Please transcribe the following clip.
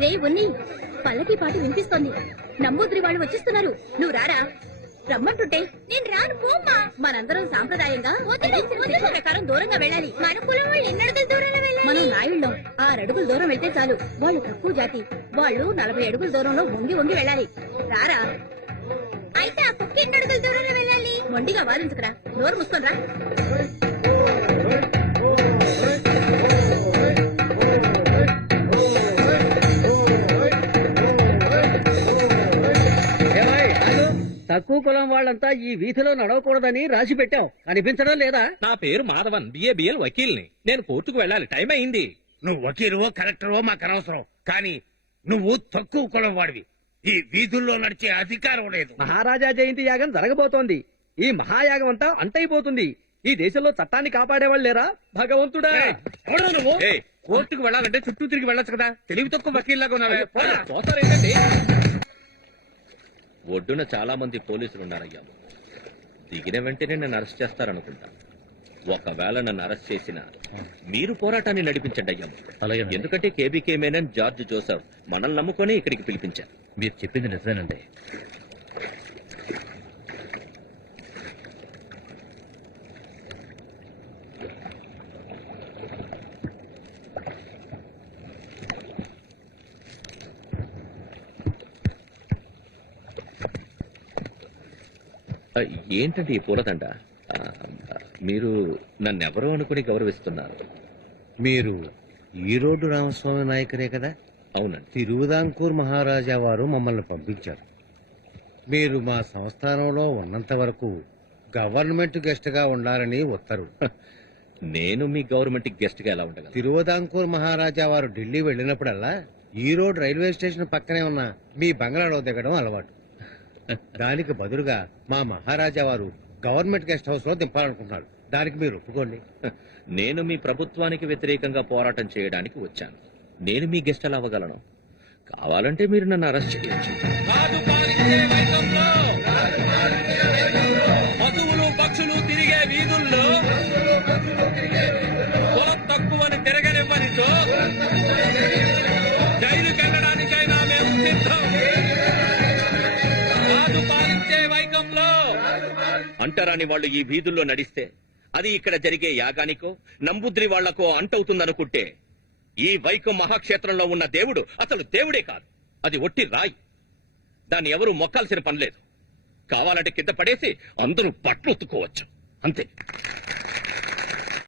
రే ఉన్ని పల్లకి పాట వినిపిస్తోంది. నంబూద్రి వాళ్ళు వచ్చేస్తున్నారు. నువ్వు రారా. రమ్మంటుంటే నేను రాను పోమ్మా. మనందరం సాంప్రదాయంగా ప్రకారం దూరంగా వెళ్ళాలి. మన కులం వాళ్ళు ఎన్నడుగులు దూరంలో వెళ్ళాలి. మనం నాయుళ్ళం 6 అడుగుల దూరం వెళ్తే చాలు. వాళ్ళు తక్కువ జాతి. వాళ్ళు 40 అడుగుల దూరంలో వంగి వంగి వెళ్ళాలి. రారా. అయితే ఆ కుక్క ఎన్ని అడుగుల దూరంలో వెళ్ళాలి. మొండిగా వాదించకరా. నోరు మూసుకొని రా. తక్కువ కులం వాళ్ళంతా ఈ వీధిలో నడవకూడదని రాసి పెట్టాం. కనిపించడం లేదా? నా పేరు మాధవన్, బిఏబిఎల్ వకీల్ని. నేను కోర్టుకు వెళ్ళాలి, టైం అయింది. నువ్వు వకీలువో కలెక్టరో మాకు అనవసరం, కానీ నువ్వు తక్కువ కులం వాడివి. ఈ వీధుల్లో నడిచే అధికారం లేదు. మహారాజా జయంతి యాగం జరగబోతోంది. ఈ మహాయాగం అంతా అంతైపోతుంది. ఈ దేశంలో చట్టాన్ని కాపాడేవాళ్ళు లేరా? భగవంతుడా! ఎవరు నువ్వు? కోర్టుకు వెళ్ళాలంటే చుట్టూ తిరిగి వెళ్ళొచ్చు కదా. తెలివి తక్కువ వకీల్లాగా ఉన్నావా? పోతారేంటండి? ఒడ్డున చాలా మంది పోలీసులు ఉన్నారయ్యా. దిగిన వెంటనే నన్ను అరెస్ట్ చేస్తారనుకుంటా. ఒకవేళ నన్ను అరెస్ట్ చేసినా మీరు పోరాటాన్ని నడిపించండి అయ్యా. ఎందుకంటే కేబీకే మేనన్, జార్జ్ జోసెఫ్ మనల్ని నమ్ముకొని ఇక్కడికి పిలిపించారు. మీరు చెప్పింది నిజమేనండి. ఏంటంటే ఈ పూలదండ? మీరు నన్నెవరో అనుకుని గౌరవిస్తున్నారు. మీరు ఈరోడు రామస్వామి నాయకరే కదా? అవునండి. తిరువిదాంకూర్ మహారాజా వారు మమ్మల్ని పంపించారు. మీరు మా సంస్థానంలో ఉన్నంత వరకు గవర్నమెంట్ గెస్ట్ గా ఉండాలని ఉత్తర్వు. నేను మీ గవర్నమెంట్ గెస్ట్ గా ఎలా ఉండగలను? తిరువిదాంకూర్ మహారాజా వారు ఢిల్లీ వెళ్ళినప్పుడల్లా ఈరోడ్ రైల్వే స్టేషన్ పక్కనే ఉన్న మీ బంగ్లాలో దిగడం అలవాటు. దానికి బదులుగా మా మహారాజా వారు గవర్నమెంట్ గెస్ట్ హౌస్ లో దింపాలనుకుంటున్నారు. దానికి మీరు ఒప్పుకోండి. నేను మీ ప్రభుత్వానికి వ్యతిరేకంగా పోరాటం చేయడానికి వచ్చాను. నేను మీ గెస్ట్ ఎలా అవ్వగలను? కావాలంటే మీరు నన్ను అరెస్ట్ చేయొచ్చు. పశువులు పక్షులు తిరిగే వీధుల్లో కులం తక్కువని తిరగనివ్వనితో జైలుకి వెళ్ళడానికైనా మేము సిద్ధం. అంటరాని వాళ్ళు ఈ వీధుల్లో నడిస్తే అది ఇక్కడ జరిగే యాగానికో నంబుద్రి వాళ్లకో అంటవుతుందనుకుంటే ఈ వైకం మహాక్షేత్రంలో ఉన్న దేవుడు అసలు దేవుడే కాదు. అది ఒట్టి రాయి. దాన్ని ఎవరూ మొక్కాల్సిన పనిలేదు. కావాలంటే కింద పడేసి అందరూ బట్టలు ఉత్తుకోవచ్చు, అంతే.